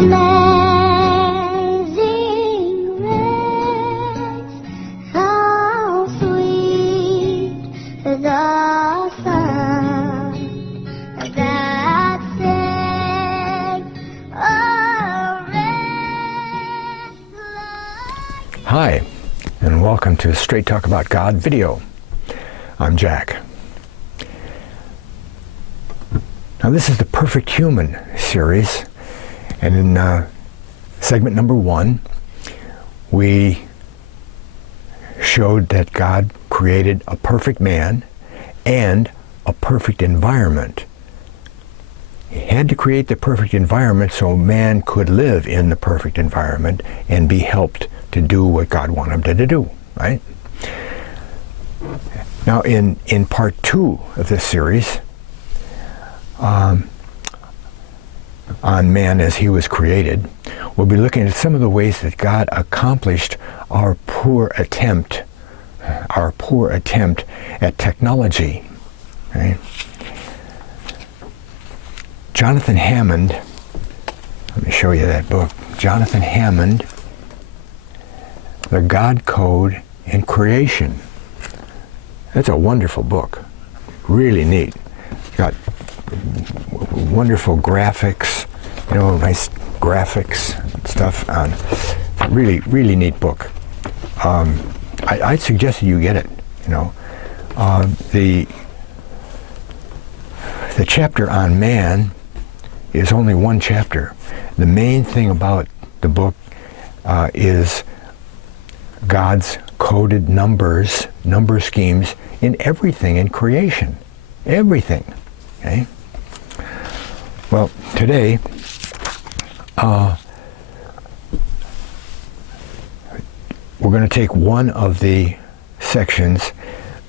Amazing grace, how sweet the sound that saved a wretch like. Hi, and welcome to Straight Talk About God video. I'm Jack. Now this is the Perfect Human series, and in segment number 1, we showed that God created a perfect man and a perfect environment. He had to create the perfect environment so man could live in the perfect environment and be helped to do what God wanted him to do, right? Now in part 2 of this series, on man as he was created, we'll be looking at some of the ways that God accomplished our poor attempt at technology. Okay? Jonathan Hammond, let me show you that book. Jonathan Hammond, The God Code in Creation. That's a wonderful book. Really neat. It's got wonderful graphics, nice graphics and stuff on. Really, really neat book. I'd suggest that you get it. The chapter on man is only one chapter. The main thing about the book is God's coded number schemes in everything in creation. Everything. Okay? Well, today, we're going to take one of the sections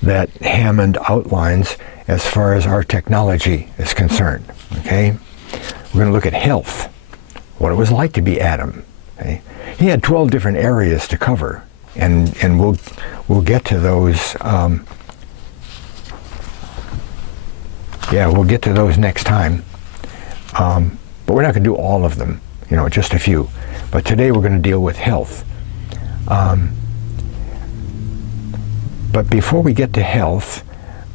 that Hammond outlines as far as our technology is concerned. Okay? We're going to look at health, what it was like to be Adam. Okay? He had 12 different areas to cover, and we'll get to those. We'll get to those next time. But we're not going to do all of them, just a few. But today we're going to deal with health. But before we get to health,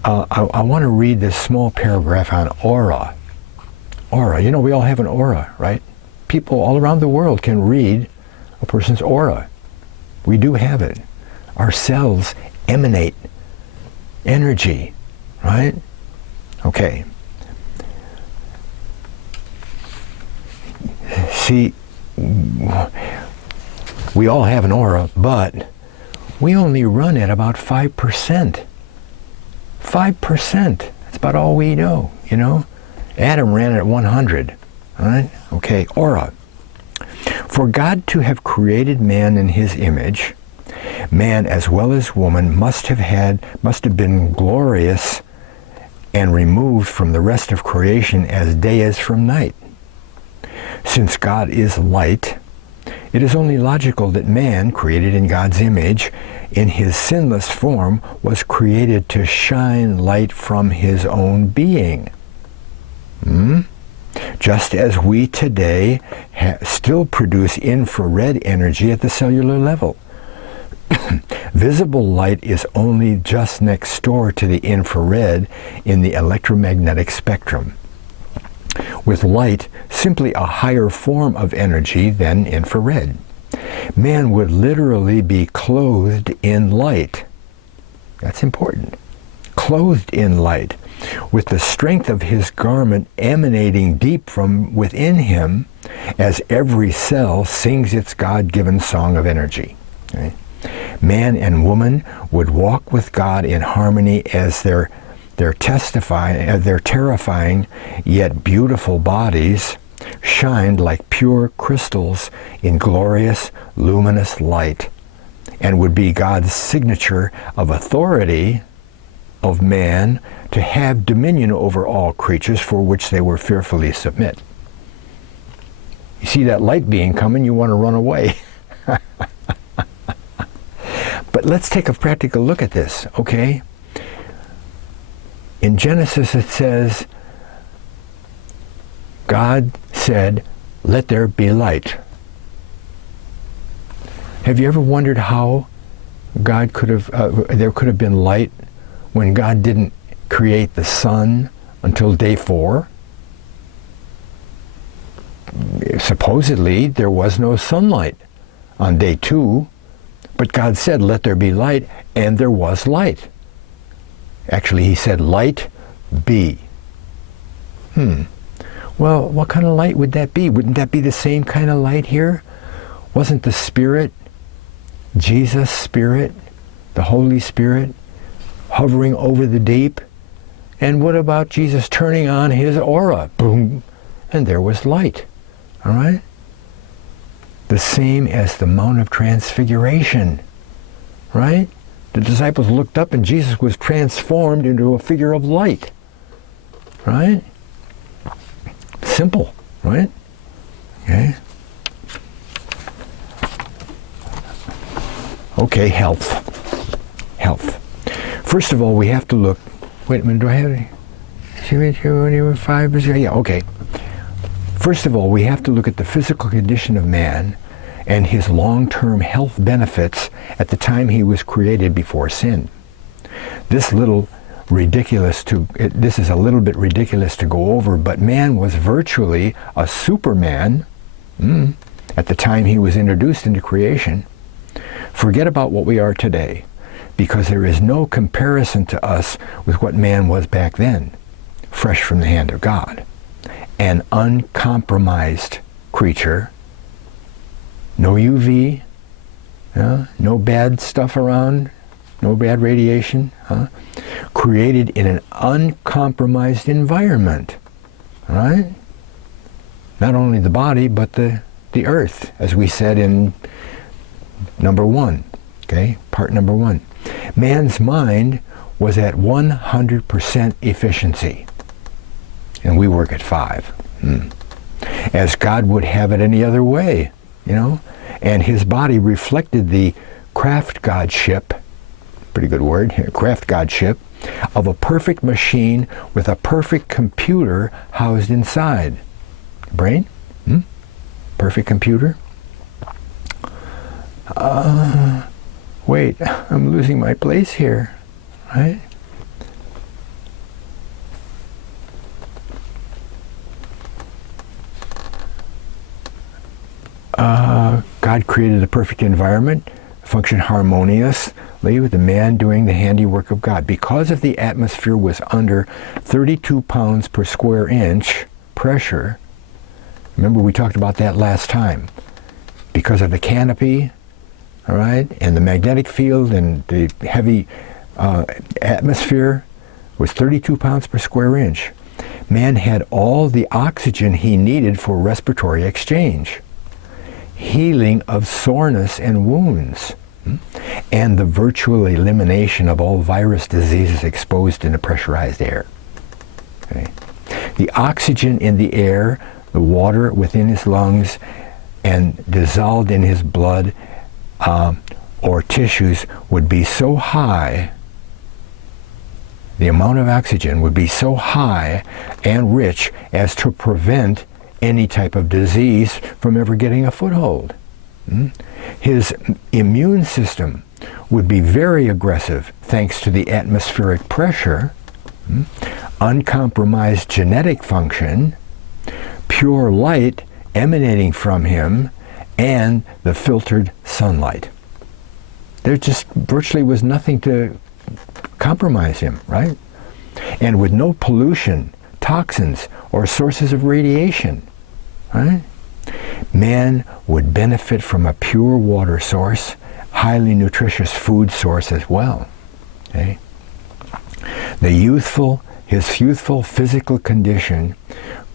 I want to read this small paragraph on aura. Aura, we all have an aura, right? People all around the world can read a person's aura. We do have it. Our cells emanate energy, right? Okay. See, we all have an aura, but we only run at about 5%. 5%. That's about all we know, Adam ran at 100. All right? Okay, aura. For God to have created man in his image, man as well as woman must have been glorious and removed from the rest of creation as day is from night. Since God is light, it is only logical that man, created in God's image, in his sinless form, was created to shine light from his own being. Just as we today still produce infrared energy at the cellular level. Visible light is only just next door to the infrared in the electromagnetic spectrum, with light simply a higher form of energy than infrared. Man would literally be clothed in light. That's important. Clothed in light, with the strength of his garment emanating deep from within him as every cell sings its God-given song of energy. Okay? Man and woman would walk with God in harmony as their terrifying yet beautiful bodies shined like pure crystals in glorious, luminous light, and would be God's signature of authority of man to have dominion over all creatures for which they were fearfully submit. You see that light being coming, you want to run away. But let's take a practical look at this, okay? In Genesis it says, God said, let there be light. Have you ever wondered how God could have, there could have been light when God didn't create the sun until day 4? Supposedly, there was no sunlight on day 2, but God said, let there be light, and there was light. Actually, he said, light be. Well, what kind of light would that be? Wouldn't that be the same kind of light here? Wasn't the Spirit, Jesus' Spirit, the Holy Spirit, hovering over the deep? And what about Jesus turning on his aura? Boom! And there was light. All right? The same as the Mount of Transfiguration. Right? The disciples looked up and Jesus was transformed into a figure of light. Right? Simple, right? Okay. Okay, health. Health. First of all, we have to look. Wait a minute, do I have any? 5%? Yeah, okay. First of all, we have to look at the physical condition of man and his long-term health benefits at the time he was created before sin. This is a little bit ridiculous to go over, but man was virtually a Superman at the time he was introduced into creation. Forget about what we are today, because there is no comparison to us with what man was back then, fresh from the hand of God. An uncompromised creature, no UV, no bad stuff around, no bad radiation, created in an uncompromised environment, right? Not only the body, but the earth, as we said in number 1, okay, part number 1. Man's mind was at 100% efficiency, and we work at 5. As God would have it any other way, and his body reflected the craft godship, pretty good word, craft godship, of a perfect machine with a perfect computer housed inside. Brain? Perfect computer? Wait, I'm losing my place here, right? God created a perfect environment, functioned harmoniously with the man doing the handiwork of God. Because of the atmosphere was under 32 pounds per square inch pressure, remember we talked about that last time, because of the canopy, all right, and the magnetic field and the heavy atmosphere was 32 pounds per square inch. Man had all the oxygen he needed for respiratory exchange, healing of soreness and wounds, and the virtual elimination of all virus diseases exposed in the pressurized air. Okay. The oxygen in the air, the water within his lungs, and dissolved in his blood or tissues would be so high, the amount of oxygen would be so high and rich as to prevent any type of disease from ever getting a foothold. His immune system would be very aggressive thanks to the atmospheric pressure, uncompromised genetic function, pure light emanating from him, and the filtered sunlight. There just virtually was nothing to compromise him, right? And with no pollution, toxins, or sources of radiation, right? Man would benefit from a pure water source, highly nutritious food source as well. Okay? His youthful physical condition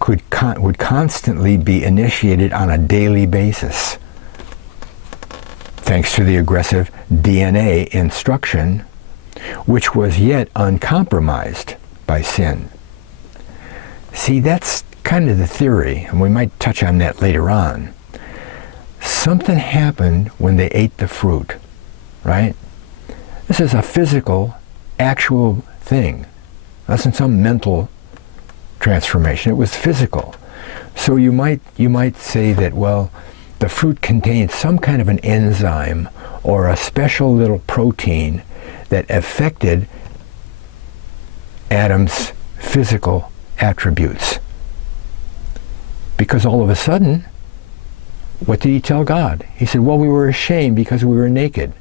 would constantly be initiated on a daily basis, thanks to the aggressive DNA instruction, which was yet uncompromised by sin. See, that's kind of the theory, and we might touch on that later on. Something happened when they ate the fruit, right? This is a physical, actual thing. It wasn't some mental transformation. It was physical. So you might say that, well, the fruit contains some kind of an enzyme or a special little protein that affected Adam's physical attributes. Because all of a sudden, what did he tell God? He said, well, we were ashamed because we were naked.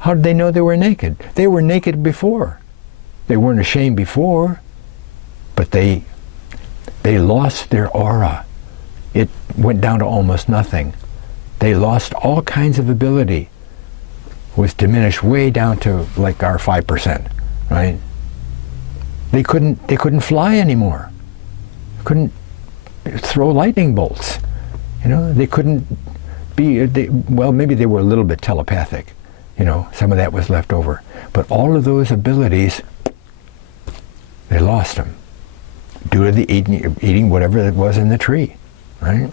How did they know they were naked? They were naked before. They weren't ashamed before, but they lost their aura. It went down to almost nothing. They lost all kinds of ability. It was diminished way down to like our 5%, right? They couldn't fly anymore. Couldn't throw lightning bolts. You know, they couldn't be, well, maybe they were a little bit telepathic. You know, some of that was left over. But all of those abilities, they lost them due to the eating whatever it was in the tree, right?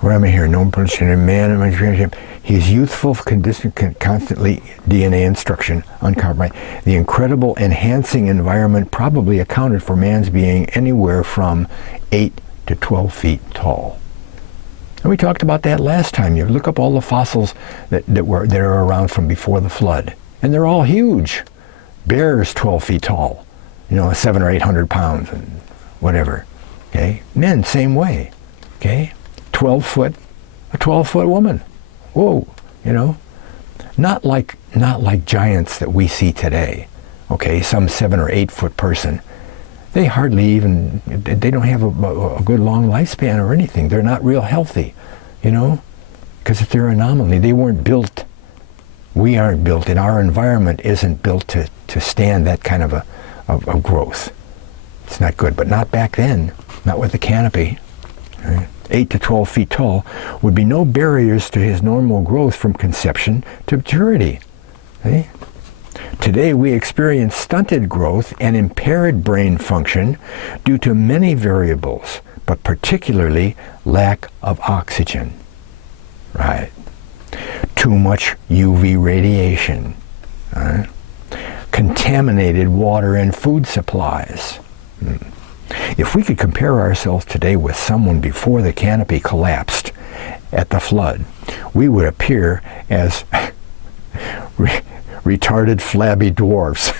Where am I here? No person in man. He's youthful, constantly DNA instruction, uncompromised. The incredible enhancing environment probably accounted for man's being anywhere from 8 to 12 feet tall. And we talked about that last time. You look up all the fossils that are around from before the flood, and they're all huge. Bears 12 feet tall, you know, 700 or 800 pounds and whatever. Okay, men same way. Okay, a 12-foot woman. Whoa, you know, not like giants that we see today. Okay, some 7 or 8 foot person. They hardly even, they don't have a good long lifespan or anything. They're not real healthy, you know, because they're an anomaly. They weren't built. We aren't built, and our environment isn't built to stand that kind of a growth. It's not good, but not back then, not with the canopy. Right? 8 to 12 feet tall would be no barriers to his normal growth from conception to maturity. Okay? Today we experience stunted growth and impaired brain function due to many variables, but particularly lack of oxygen. Right? Too much UV radiation. Right? Contaminated water and food supplies. If we could compare ourselves today with someone before the canopy collapsed at the flood, we would appear as retarded, flabby dwarfs,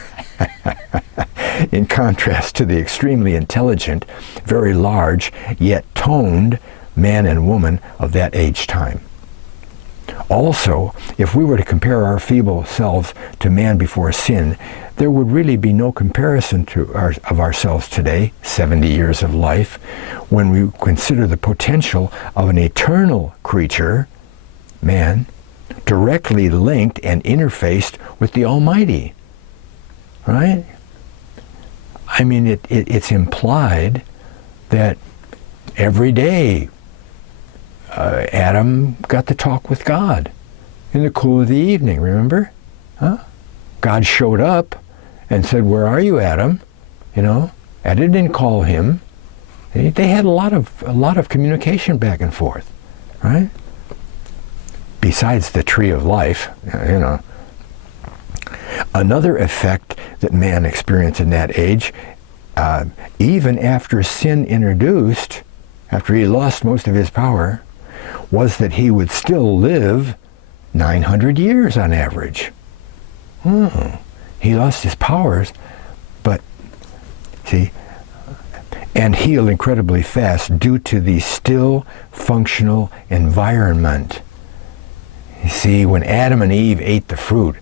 in contrast to the extremely intelligent, very large, yet toned man and woman of that age time. Also, if we were to compare our feeble selves to man before sin, there would really be no comparison of ourselves today, 70 years of life, when we consider the potential of an eternal creature, man, directly linked and interfaced with the Almighty. Right? I mean, it's implied that every day Adam got to talk with God in the cool of the evening, remember? Huh? God showed up and said, "Where are you, Adam?" You know, Adam didn't call him. They had a lot of communication back and forth, right? Besides the tree of life, you know. Another effect that man experienced in that age, even after sin introduced, after he lost most of his power, was that he would still live 900 years on average. He lost his powers, but see, and healed incredibly fast due to the still functional environment. You see, when Adam and Eve ate the fruit,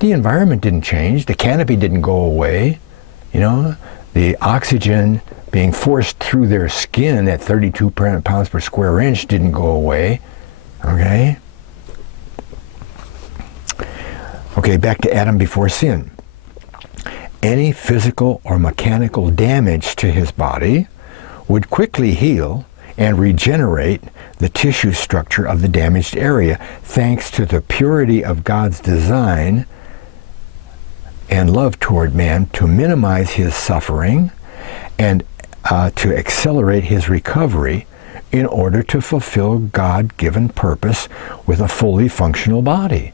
the environment didn't change, the canopy didn't go away, you know, the oxygen being forced through their skin at 32 pounds per square inch didn't go away, okay? Okay, back to Adam before sin. Any physical or mechanical damage to his body would quickly heal and regenerate the tissue structure of the damaged area, thanks to the purity of God's design and love toward man to minimize his suffering and to accelerate his recovery in order to fulfill God-given purpose with a fully functional body.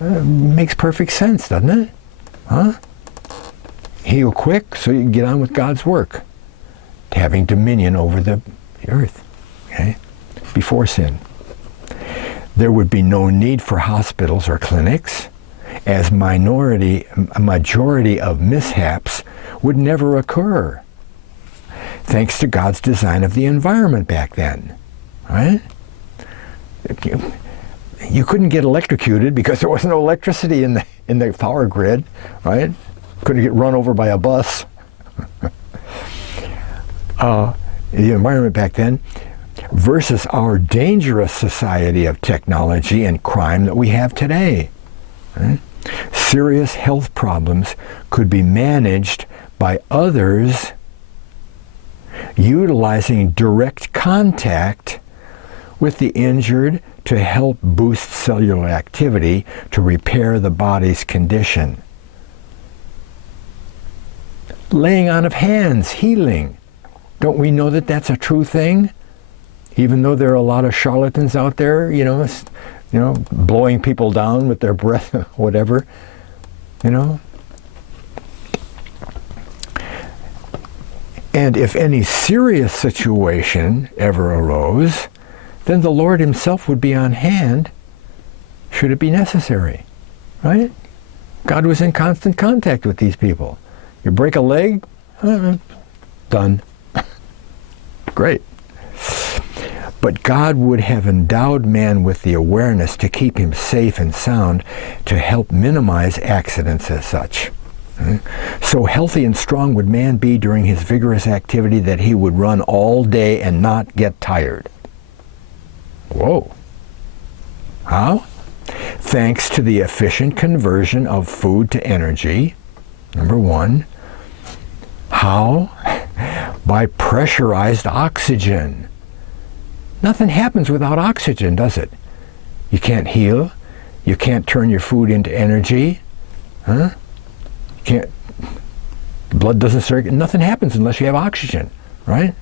Makes perfect sense, doesn't it? Huh? Heal quick so you can get on with God's work, having dominion over the earth, okay? Before sin. There would be no need for hospitals or clinics, as a majority of mishaps would never occur, thanks to God's design of the environment back then, right? You couldn't get electrocuted because there was no electricity in the power grid, right? Couldn't get run over by a bus. The environment back then versus our dangerous society of technology and crime that we have today. Right? Serious health problems could be managed by others utilizing direct contact with the injured to help boost cellular activity to repair the body's condition. Laying on of hands, healing. Don't we know that that's a true thing? Even though there are a lot of charlatans out there, blowing people down with their breath, whatever, And if any serious situation ever arose, then the Lord himself would be on hand should it be necessary, right? God was in constant contact with these people. You break a leg, done. Great. But God would have endowed man with the awareness to keep him safe and sound to help minimize accidents as such. So healthy and strong would man be during his vigorous activity that he would run all day and not get tired. Whoa. How? Thanks to the efficient conversion of food to energy, number one. How? By pressurized oxygen. Nothing happens without oxygen, does it? You can't heal. You can't turn your food into energy. Huh? Can't. Blood doesn't circulate. Nothing happens unless you have oxygen, right?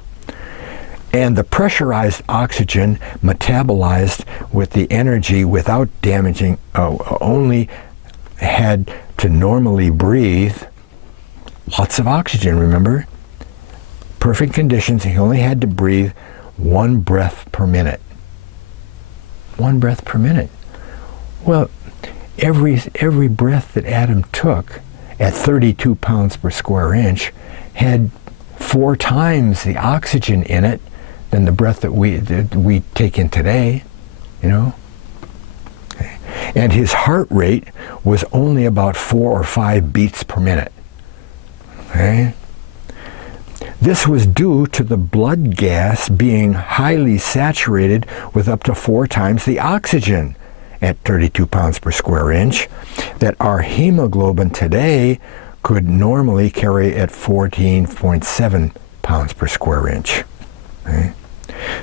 And the pressurized oxygen metabolized with the energy without damaging, only had to normally breathe lots of oxygen, remember? Perfect conditions, he only had to breathe 1 breath per minute. 1 breath per minute. Well, every breath that Adam took at 32 pounds per square inch had 4 times the oxygen in it than the breath that we take in today, Okay. And his heart rate was only about 4 or 5 beats per minute. Okay. This was due to the blood gas being highly saturated with up to 4 times the oxygen at 32 pounds per square inch that our hemoglobin today could normally carry at 14.7 pounds per square inch. Okay.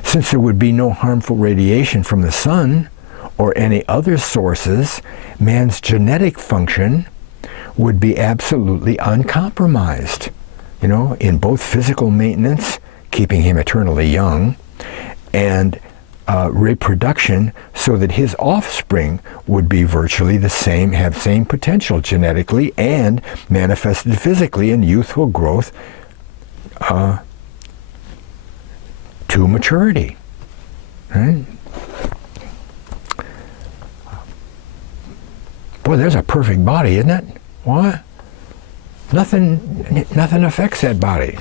Since there would be no harmful radiation from the sun or any other sources, man's genetic function would be absolutely uncompromised, in both physical maintenance, keeping him eternally young, and reproduction, so that his offspring would be virtually the same, have same potential genetically and manifested physically in youthful growth to maturity. Right? Boy, there's a perfect body, isn't it? What? Nothing affects that body,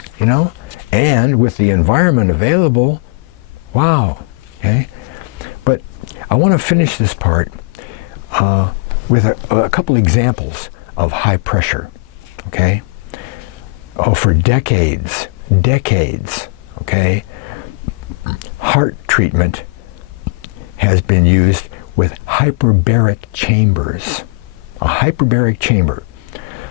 And with the environment available, wow. Okay? But I want to finish this part with a couple examples of high pressure. Okay? For decades, okay, heart treatment has been used with hyperbaric chambers. A hyperbaric chamber.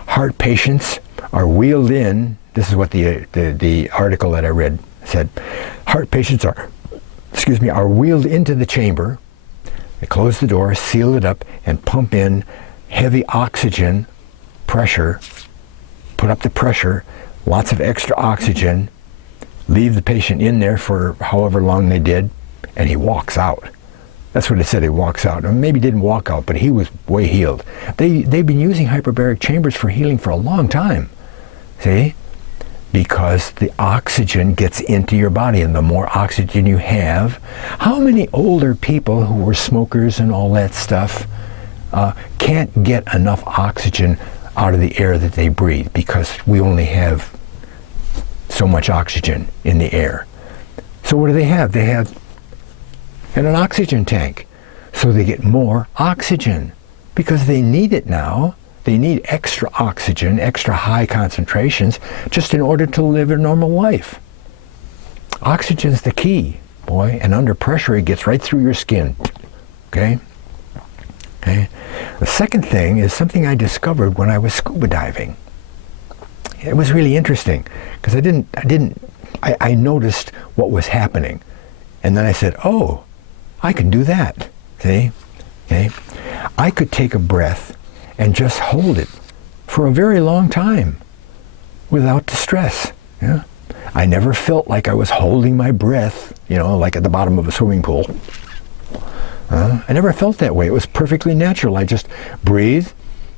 Heart patients are wheeled in. This is what the article that I read said. Heart patients are wheeled into the chamber. They close the door, seal it up, and pump in heavy oxygen pressure, put up the pressure, lots of extra oxygen, leave the patient in there for however long they did, and he walks out. That's what it said, he walks out. Or maybe didn't walk out, but he was way healed. They've been using hyperbaric chambers for healing for a long time. See? Because the oxygen gets into your body, and the more oxygen you have, how many older people who were smokers and all that stuff can't get enough oxygen out of the air that they breathe, because we only have so much oxygen in the air. So what do they have? They have an oxygen tank. So they get more oxygen because they need it now. They need extra oxygen, extra high concentrations, just in order to live a normal life. Oxygen's the key, boy, and under pressure it gets right through your skin. Okay? Okay? The second thing is something I discovered when I was scuba diving. It was really interesting because I noticed what was happening. And then I said, oh, I can do that. See? Okay? I could take a breath and just hold it for a very long time without distress. Yeah? I never felt like I was holding my breath, like at the bottom of a swimming pool. I never felt that way. It was perfectly natural. I just breathe,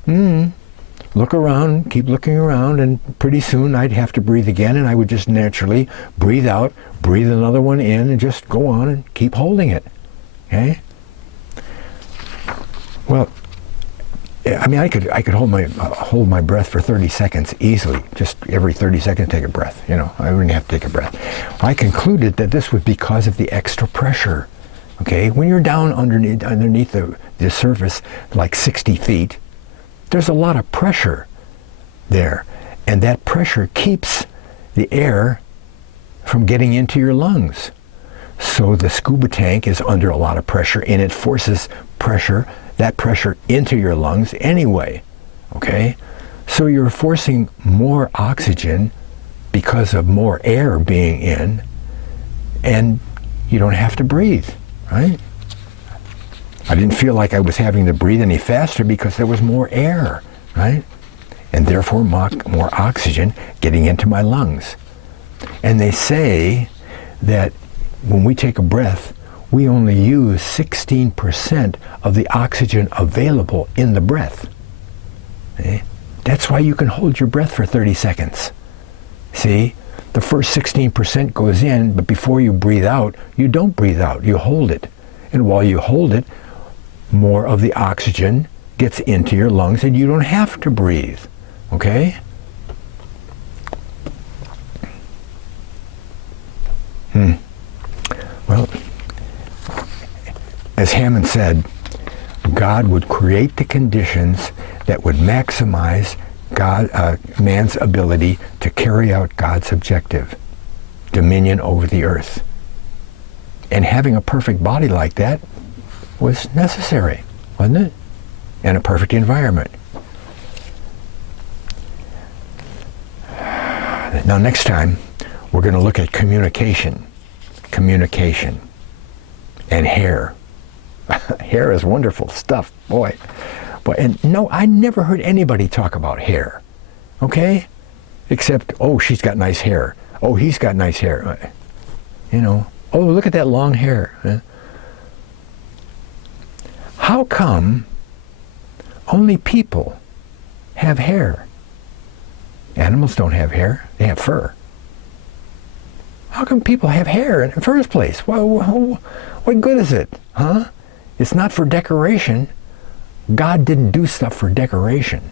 look around, keep looking around, and pretty soon I'd have to breathe again, and I would just naturally breathe out, breathe another one in, and just go on and keep holding it. Okay? Well, I mean, I could hold my breath for 30 seconds easily. Just every 30 seconds, take a breath. I wouldn't have to take a breath. I concluded that this was because of the extra pressure. Okay, when you're down underneath the surface, like 60 feet, there's a lot of pressure there, and that pressure keeps the air from getting into your lungs. So the scuba tank is under a lot of pressure, and it forces that pressure into your lungs anyway, okay? So you're forcing more oxygen because of more air being in, and you don't have to breathe, right? I didn't feel like I was having to breathe any faster because there was more air, right? And therefore more oxygen getting into my lungs. And they say that when we take a breath, we only use 16% of the oxygen available in the breath. Okay? That's why you can hold your breath for 30 seconds. See? The first 16% goes in, but before you breathe out, you don't breathe out. You hold it. And while you hold it, more of the oxygen gets into your lungs, and you don't have to breathe. Okay? Well, as Hammond said, God would create the conditions that would maximize man's ability to carry out God's objective, dominion over the earth. And having a perfect body like that was necessary, wasn't it? And a perfect environment. Now next time, we're going to look at communication and hair. Hair is wonderful stuff, boy. And no, I never heard anybody talk about hair, okay? Except, oh, she's got nice hair. Oh, he's got nice hair. Oh, look at that long hair. How come only people have hair? Animals don't have hair, they have fur. How come people have hair in the first place? Well, what good is it, huh? It's not for decoration. God didn't do stuff for decoration.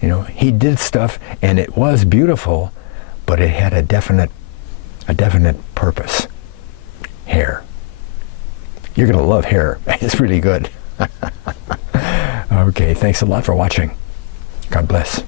He did stuff and it was beautiful, but it had a definite purpose. Hair. You're going to love hair. It's really good. Okay, thanks a lot for watching. God bless.